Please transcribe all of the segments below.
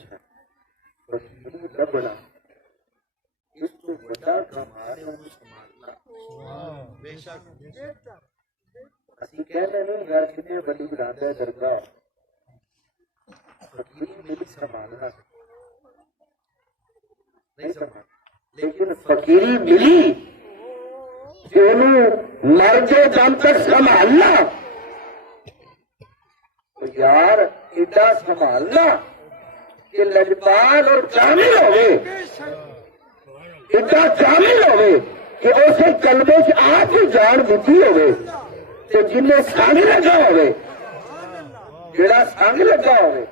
اچھا فقیر لبنا اس تو بڑا کمانے ہوں سمالنا بے شک اسی کہنے نہیں یار کتنے بڑی بڑھاتا ہے درگاہ فقیری ملی سمالنا نہیں سمال لیکن فقیری ملی کہ انہوں مرجے دم تک سمالنا یار ایڈا سنبھالنا کہ لجپال اور کامل ہوئے ایڈا کامل ہوئے کہ اسے کلمے سے آپ ہی جان دیتی ہوئے کہ جنہیں سانگ لگا ہوئے جڑا سانگ لگا ہوئے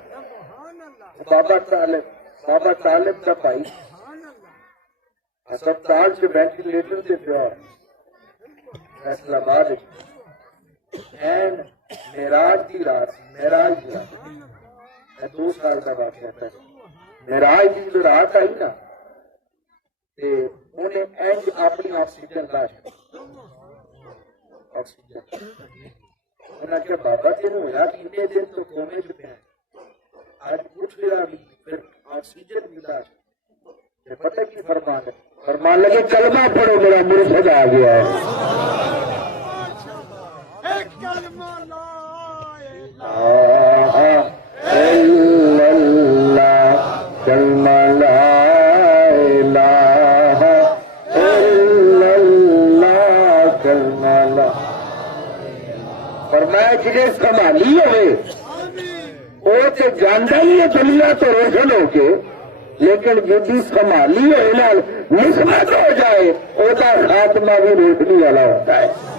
بابا طالب کا بھائی ہسپتال سے وینٹیلیٹر سے پیار فیصلہ آباد اینڈ معراج کی رات میں 2 سال کا واقعہ تھا معراج کی جو رات آئی نا انہیں اینج اپنی آکسیجن لا آکسیجن انہیں کیا بابا تینوں ہوا کتنے دن تو کومے چکے ہیں آج کچھ گیا پھر آکسیجن ملا پتہ کی فرمان لگے کلمہ پڑھو میرا مرشد آ گیا ہے کلمہ لا الہ الا اللہ کلمہ لا الہ الا اللہ کلمہ لا فرمایا جنہیں سنبھالی ہوئے وہ تو جانتا ہی ہے دنیا تو روشن ہو کے لیکن جدی سنبھالی ہوئے نسبت ہو جائے وہ خاتمہ بھی روشنی والا ہوتا ہے